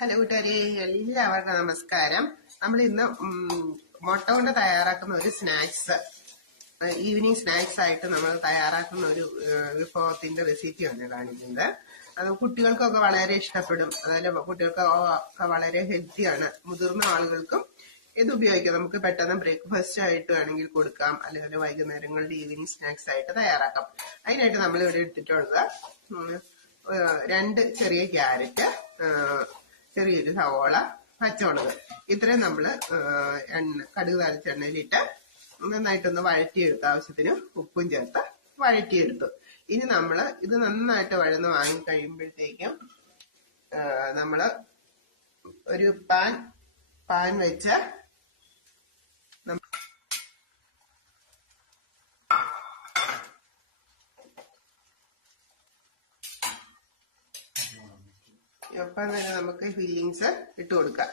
Hello കൂട്ടുകാരി എല്ലാവർക്കും നമസ്കാരം. നമ്മൾ ഇന്ന് മുട്ട കൊണ്ട് തയ്യാറാക്കുന്ന ഒരു സ്നാക്സ് ഈവനിങ് സ്നാക്സ് ആയിട്ട് നമ്മൾ തയ്യാറാക്കുന്ന ഒരു വിഭവത്തിന്റെ റെസിപ്പി ആണ് കാണിക്കുന്നത്. അത് കുട്ടികൾക്കൊക്കെ വളരെ ഇഷ്ടപ്പെടും. അതുപോലെ കുട്ടികൾക്ക് ഒക്കെ വളരെ ഹെൽത്തിയാണ് മുതിർന്ന ആളുകൾക്കും ഇത് ഉപയോഗിക്കാം. നമുക്ക് പെട്ടെന്ന് ബ്രേക്ക്ഫാസ്റ്റ് ആയിട്ട് വേണമെങ്കിൽ കൊടുക്കാം. അല്ലെങ്കിൽ വൈകുന്നേരങ്ങളുടെ ഈവനിങ് സ്നാക്സ് ആയിട്ട് തയ്യാറാക്കാം. അതിനായിട്ട് നമ്മൾ ഇവിടെ എടുത്തിട്ടുള്ളത് രണ്ട് ചെറിയ ക്യാരറ്റ് ചെറിയൊരു സവോള പച്ചമുളക്. ഇത്രയും നമ്മൾ എണ്ണ കടുക് താളിച്ച എണ്ണയിലിട്ട് നന്നായിട്ടൊന്ന് വഴറ്റിയെടുത്ത് ആവശ്യത്തിന് ഉപ്പും ചേർത്ത് വഴറ്റിയെടുത്തു. ഇനി നമ്മൾ ഇത് നന്നായിട്ട് വഴന്ന് വാങ്ങി കഴിയുമ്പോഴത്തേക്കും നമ്മൾ ഒരു പാൻ പാൻ വെച്ച് ഒപ്പം തന്നെ നമുക്ക് ഫില്ലിങ്സ് ഇട്ട് കൊടുക്കാം.